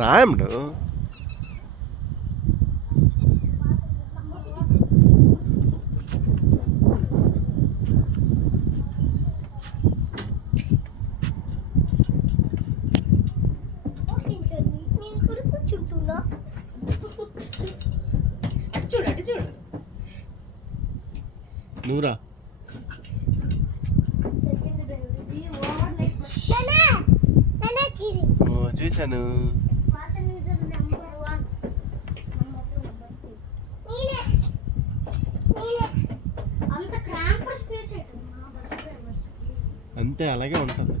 రాయముడు నువ్వురా చూశాను. అంతే అలాగే ఉంటుంది.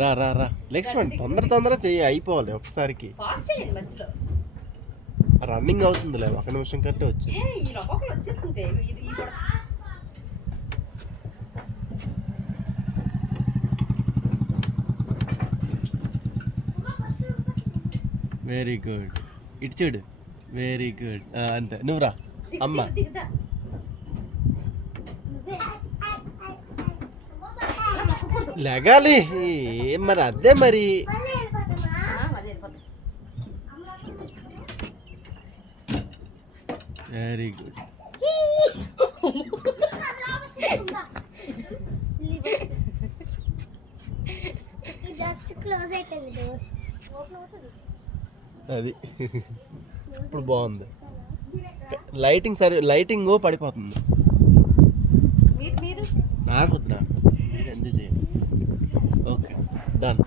రా రా రా లక్ష్మణ్ తొందర చెయ్యి అయిపోవాలి ఒకసారికి. రన్నింగ్ అవుతుందిలే, 1 నిమిషం కట్టే వచ్చి. వెరీ గుడ్, ఇటు చూడు. వెరీ గుడ్, అంతే. నువ్వు రా అమ్మ. లెగాలి మరి, అదే మరి. Very good. అది ఇప్పుడు బాగుంది. లైటింగ్ పడిపోతుంది. నాకు వద్దు, నాకు ఎంజాయ్ చేయండి. Okay, done.